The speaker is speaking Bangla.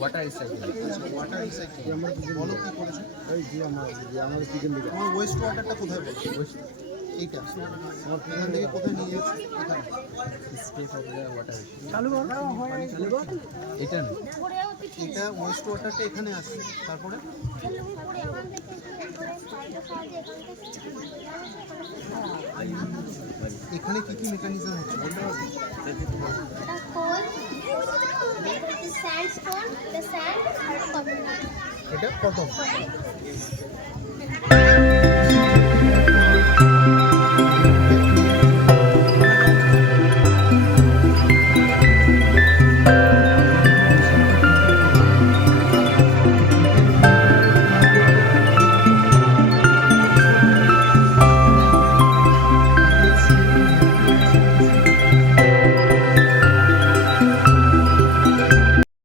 Water recycle. ওয়াটার রিসাইকেল আমরা বলো কি করেছো? এই যে আমাদের কিচেন থেকে আমার ওয়েস্ট ওয়াটারটা কোথায় বলো? এইটা এখান থেকে কোথায় নিয়ে যাচ্ছে? এখানে স্টেপ অফ দ্য ওয়াটার। চালু করো এটা না, এটা ওয়েস্ট ওয়াটারটা এখানে আসছে, তারপরে এখানে কি কি মেকানিজম হচ্ছে বলতে পারবে? এটা কত?